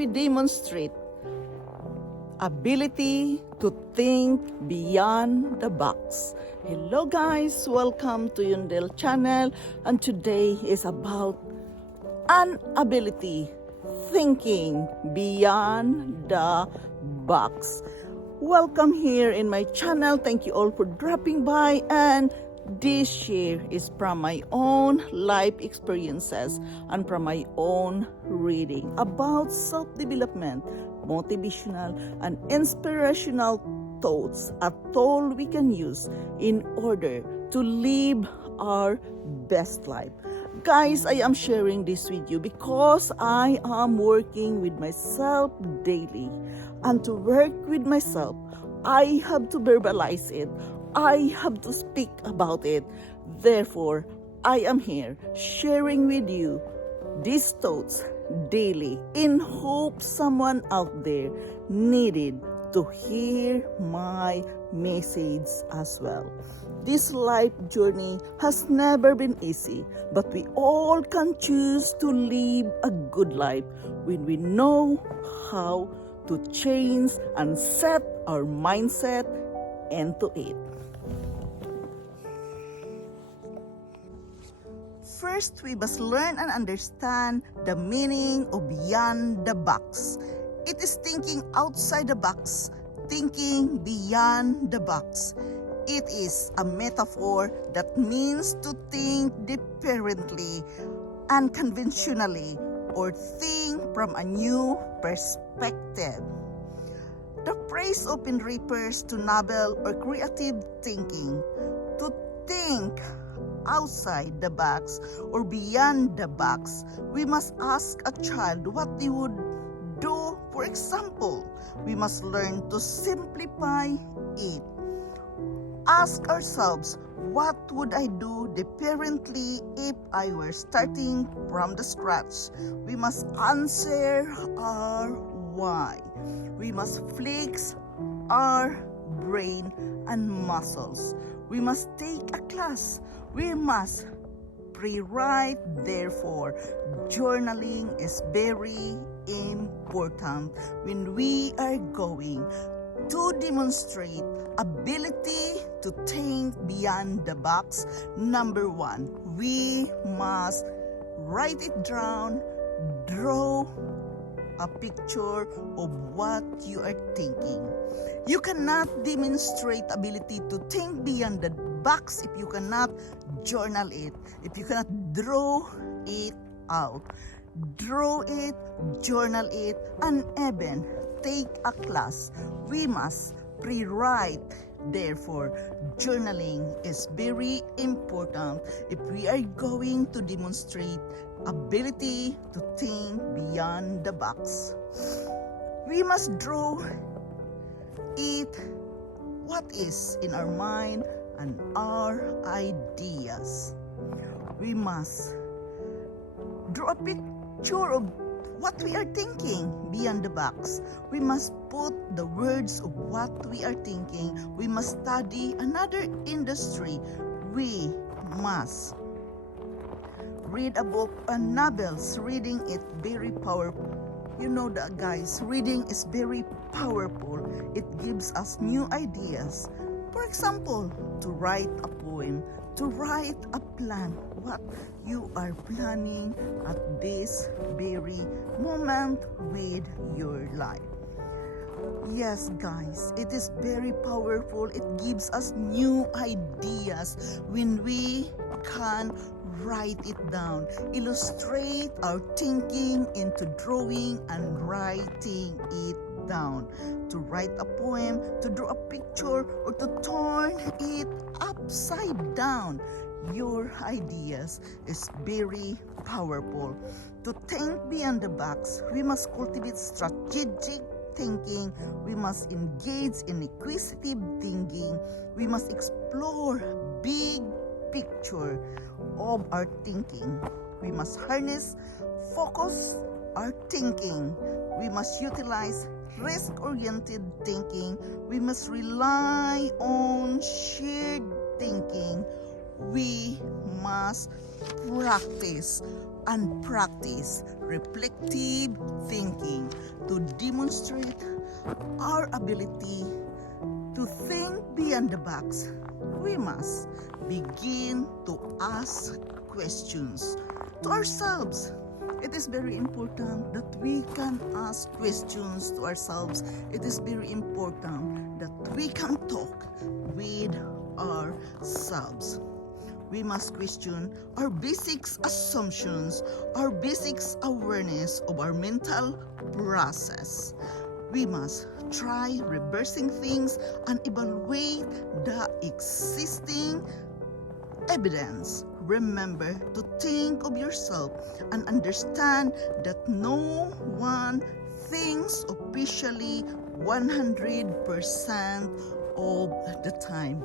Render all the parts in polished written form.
we demonstrate ability to think beyond the box. Hello guys, welcome to Untitled channel, and today is about an ability thinking beyond the box. Welcome here in my channel. Thank you all for dropping by, and this share is from my own life experiences and from my own reading about self-development, motivational and inspirational thoughts, a tool we can use in order to live our best life. Guys, I am sharing this with you because I am working with myself daily. And to work with myself, I have to verbalize it. I have to speak about it. Therefore, I am here sharing with you these thoughts daily in hope someone out there needed to hear my message as well. This life journey has never been easy, but we all can choose to live a good life when we know how to change and set our mindset into it. First, we must learn and understand the meaning of beyond the box. It is thinking outside the box, thinking beyond the box. It is a metaphor that means to think differently, unconventionally, or think from a new perspective. The phrase often refers to novel or creative thinking. To think outside the box or beyond the box, we must ask a child what they would do. For example, we must learn to simplify it. Ask ourselves, what would I do differently if I were starting from the scratch? We must answer our why. We must flex our brain and muscles. We must take a class. We must pre-write. Therefore, journaling is very important when we are going to demonstrate ability to think beyond the box. Number one, we must write it down, draw a picture of what you are thinking. You cannot demonstrate ability to think beyond the box if you cannot journal it, if you cannot draw it out. Draw it, journal it, and even take a class. We must pre-write. Therefore, journaling is very important if we are going to demonstrate ability to think beyond the box. We must draw it, what is in our mind and our ideas. We must draw a picture of what we are thinking beyond the box. We must put the words of what we are thinking. We must study another industry. We must read a book and novels. Reading it very powerful. You know that, guys, reading is very powerful. It gives us new ideas. For example, to write a poem, to write a plan, what you are planning at this very moment with your life. Yes, guys, it is very powerful. It gives us new ideas when we can write it down, illustrate our thinking into drawing and writing it down. To write a poem, to draw a picture, or to turn it upside down. Your ideas is very powerful. To think beyond the box, we must cultivate strategic thinking. We must engage in inquisitive thinking. We must explore big picture of our thinking. We must harness, focus our thinking. We must utilize risk-oriented thinking. We must rely on shared thinking. we must practice and practice reflective thinking to demonstrate our ability to think beyond the box. We must begin to ask questions to ourselves. It is very important that we can ask questions to ourselves. It is very important that we can talk with ourselves. We must question our basic assumptions, our basic awareness of our mental process. We must try reversing things and evaluate the existing evidence. Remember to think of yourself and understand that no one thinks officially 100% of the time.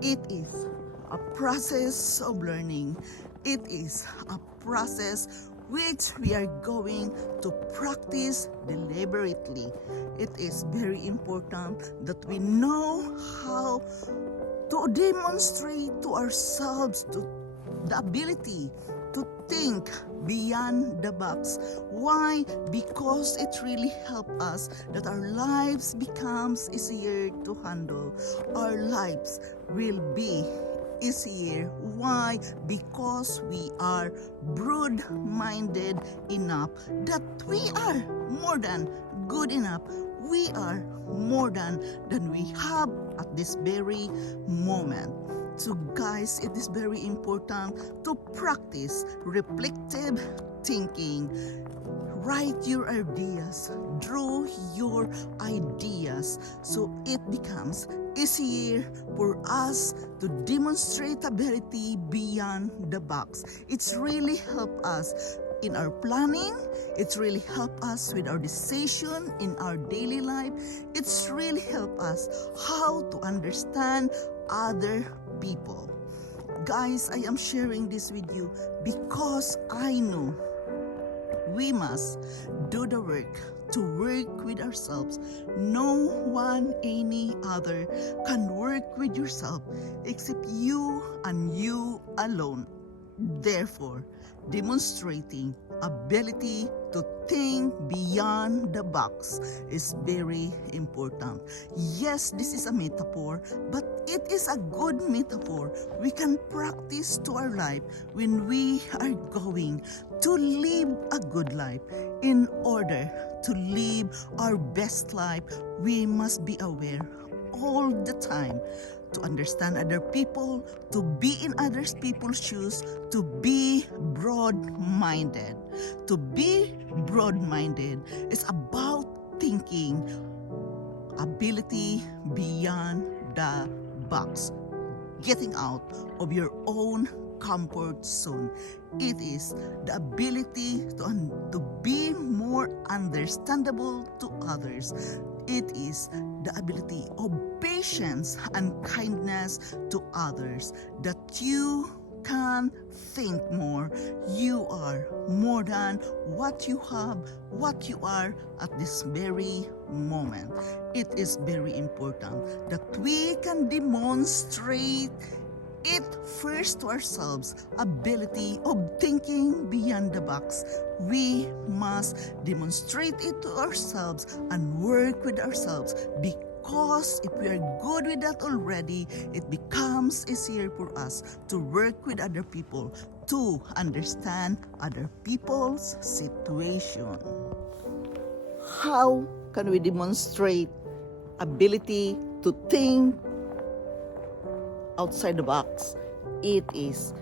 It is a process of learning. It is a process which we are going to practice deliberately. It is very important that we know how to demonstrate to ourselves the ability to think beyond the box. Why? Because it really helps us that our lives becomes easier to handle. Our lives will be easier. Why? Because we are broad-minded enough that we are more than good enough. We are more than we have at this very moment. So guys, it is very important to practice reflective thinking. Write your ideas, draw your ideas, so it becomes easier for us to demonstrate ability beyond the box. It's really help us in our planning. It's really help us with our decision in our daily life. It's really help us how to understand other people. Guys, I am sharing this with you because I know we must do the work to work with ourselves. No one, any other can work with yourself except you and you alone. Therefore, demonstrating ability to think beyond the box is very important. Yes, this is a metaphor, but it is a good metaphor. We can practice to our life when we are going to live a good life. In order to live our best life, we must be aware all the time to understand other people, to be in other people's shoes, to be broad-minded. To be broad-minded is about thinking ability beyond the box, getting out of your own comfort zone. It is the ability to be more understandable to others. It is the ability of patience and kindness to others, that you can think more. You are more than what you have, what you are at this very moment. It is very important that we can demonstrate it first to ourselves, ability of thinking beyond the box. We must demonstrate it to ourselves and work with ourselves, because if we are good with that already, it becomes easier for us to work with other people, to understand other people's situation. How can we demonstrate ability to think outside the box? It is,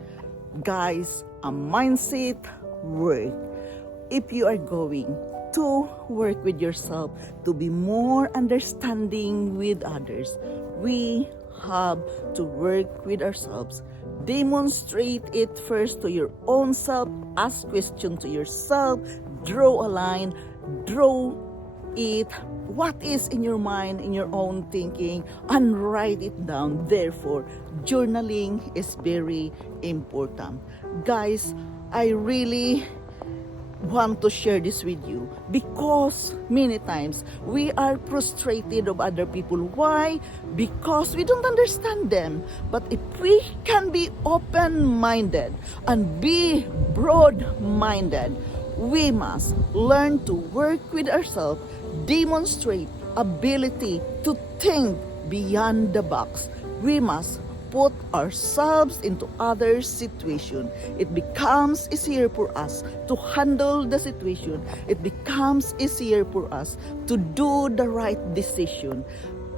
guys, a mindset work. If you are going to work with yourself to be more understanding with others, we have to work with ourselves. Demonstrate it first to your own self. Ask questions to yourself. Draw a line. Draw it. What is in your mind, in your own thinking, and write it down. Therefore, journaling is very important. Guys, I really want to share this with you because many times we are frustrated of other people. Why? Because we don't understand them. But if we can be open-minded and be broad-minded, we must learn to work with ourselves, demonstrate ability to think beyond the box. We must put ourselves into other situation. It becomes easier for us to handle the situation. It becomes easier for us to do the right decision.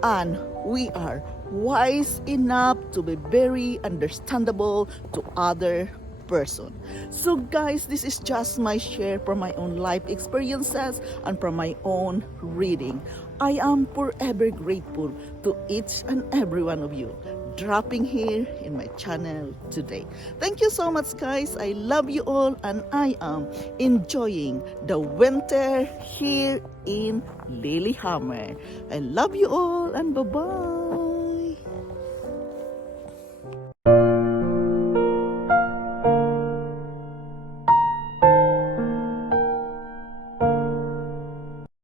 And we are wise enough to be very understandable to other person. So guys, this is just my share from my own life experiences and from my own reading. I am forever grateful to each and every one of you dropping here in my channel today. Thank you so much guys. I love you all and I am enjoying the winter here in Lillehammer. I love you all and bye-bye.